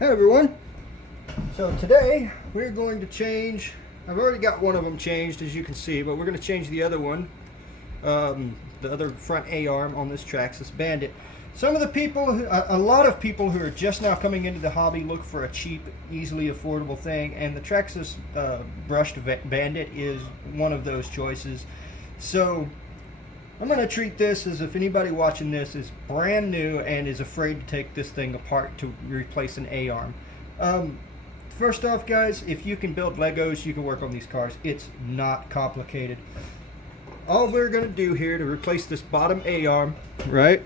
Hi everyone. So today we're going to change, I've already got one of them changed as you can see, but we're going to change the other one, the other front A-arm on this Traxxas Bandit. Some of the people, a lot of people who are just now coming into the hobby look for a cheap, easily affordable thing, and the Traxxas brushed Bandit is one of those choices. So I'm going to treat this as if anybody watching this is brand new and is afraid to take this thing apart to replace an A-arm. First off, guys, if you can build Legos, you can work on these cars. It's not complicated. All we're going to do here to replace this bottom A-arm, right,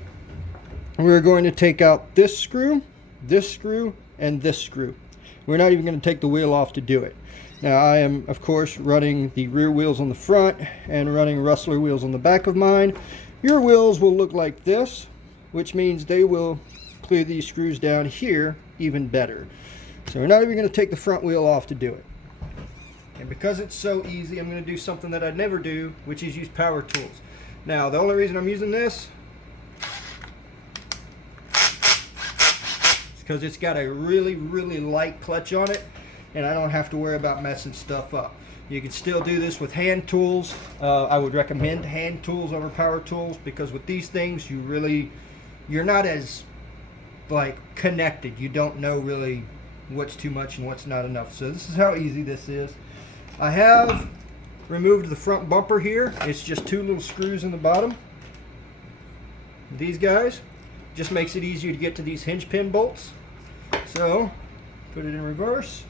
we're going to take out this screw, and this screw. We're not even going to take the wheel off to do it. Now I am, of course, running the rear wheels on the front and running rustler wheels on the back of mine. Your wheels will look like this, which means they will clear these screws down here even better. So we're not even going to take the front wheel off to do it. And because it's so easy, I'm going to do something that I'd never do, which is use power tools. Now, the only reason I'm using this is because it's got a really light clutch on it, and I don't have to worry about messing stuff up. You can still do this with hand tools. I would recommend hand tools over power tools, because with these things you're not as connected. You don't know really what's too much and what's not enough. So this is how easy this is. I have removed the front bumper here. It's just two little screws in the bottom. These guys just makes it easier to get to these hinge pin bolts. So put it in reverse.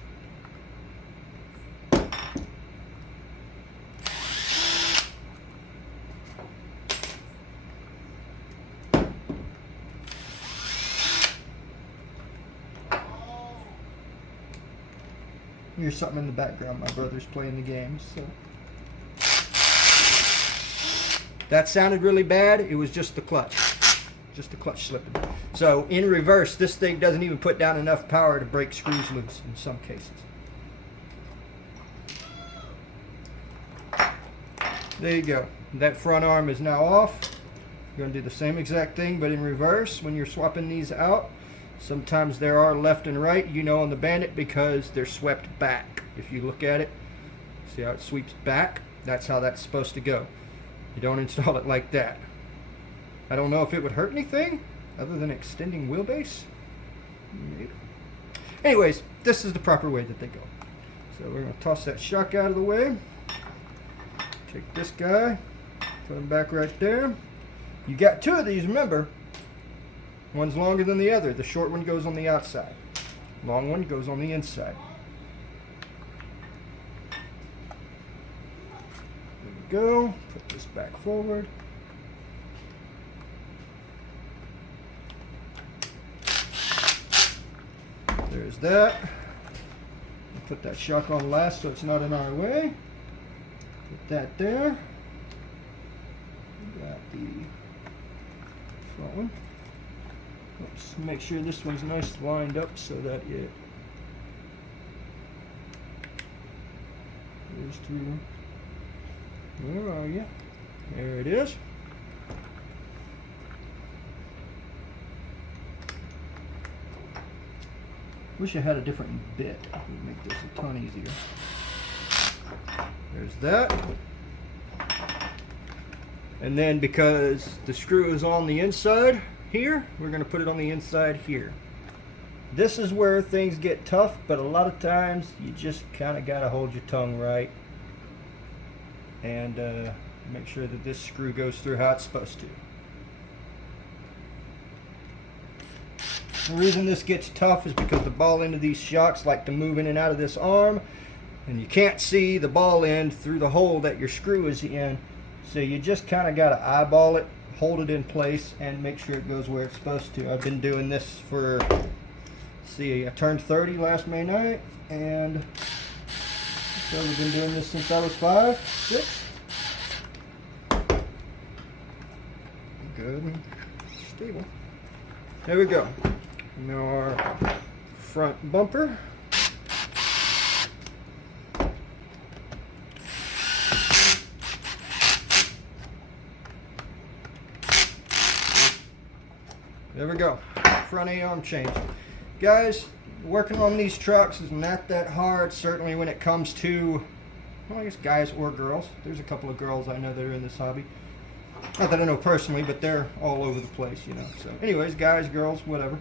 Here's something in the background. My brother's playing the game. So that sounded really bad. It was just the clutch. Just the clutch slipping. So in reverse, this thing doesn't even put down enough power to break screws loose in some cases. There you go. That front arm is now off. You're going to do the same exact thing, but in reverse when you're swapping these out. Sometimes there are left and right, on the Bandit, because they're swept back. If you look at it, see how it sweeps back? That's how that's supposed to go. You don't install it like that. I don't know if it would hurt anything other than extending wheelbase. Maybe. Anyways, this is the proper way that they go. So we're going to toss that shock out of the way. Take this guy, put him back right there. You got two of these, remember. One's longer than the other. The short one goes on the outside. Long one goes on the inside. There we go. Put this back forward. There's that. Put that shock on last so it's not in our way. Put that there. Got the front one. Let's make sure this one's nice lined up so that it goes through. Where are you? There it is. Wish I had a different bit. It would make this a ton easier. There's that. And then because the screw is on the inside here, we're going to put it on the inside here. This is where things get tough, but a lot of times you just kind of got to hold your tongue right and make sure that this screw goes through how it's supposed to. The reason this gets tough is because the ball end of these shocks like to move in and out of this arm, and you can't see the ball end through the hole that your screw is in, so you just kind of got to eyeball it, hold it in place, and make sure it goes where it's supposed to. I've been doing this for, I turned 30 last May night, and so I've been doing this since I was 5, 6. Good and stable. There we go. Now our front bumper. There we go. Front A-arm change. Guys, working on these trucks is not that hard, certainly when it comes to, well, I guess guys or girls. There's a couple of girls I know that are in this hobby. Not that I know personally, but they're all over the place, you know. So anyways, guys, girls, whatever.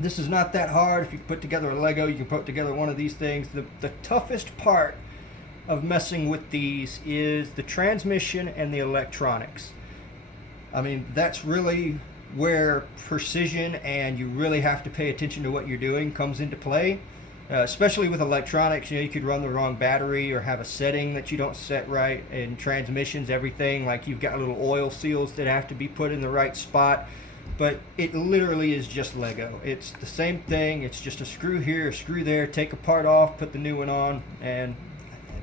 This is not that hard. If you can put together a Lego, you can put together one of these things. The toughest part of messing with these is the transmission and the electronics. I mean, that's really where precision and you really have to pay attention to what you're doing comes into play. Especially with electronics, you know, you could run the wrong battery or have a setting that you don't set right. And transmissions, everything, like you've got little oil seals that have to be put in the right spot. But it literally is just Lego. It's the same thing. It's just a screw here, a screw there, take a part off, put the new one on, and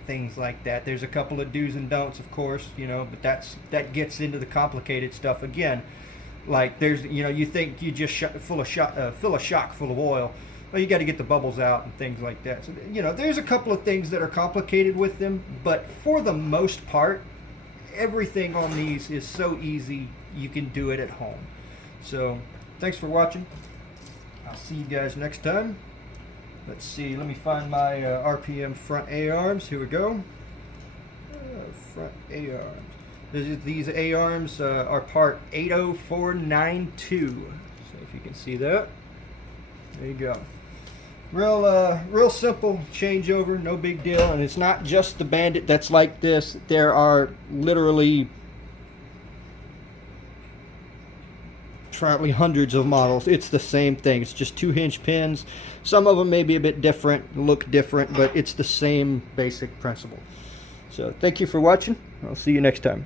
things like that. There's a couple of do's and don'ts, of course, you know, but that gets into the complicated stuff again. Like there's, you know, you think you just fill a shock full of oil. Well, you got to get the bubbles out and things like that. So, you know, there's a couple of things that are complicated with them, but for the most part, everything on these is so easy, you can do it at home. So, thanks for watching. I'll see you guys next time. Let's see, let me find my RPM front A-arms. Here we go. Front A-arms. These A-arms are part 80492. So if you can see that. There you go. Real simple changeover, no big deal. And it's not just the Bandit that's like this. There are literally probably hundreds of models. It's the same thing. It's just 2-hinge pins. Some of them may be a bit different, look different, but it's the same basic principle. So thank you for watching. I'll see you next time.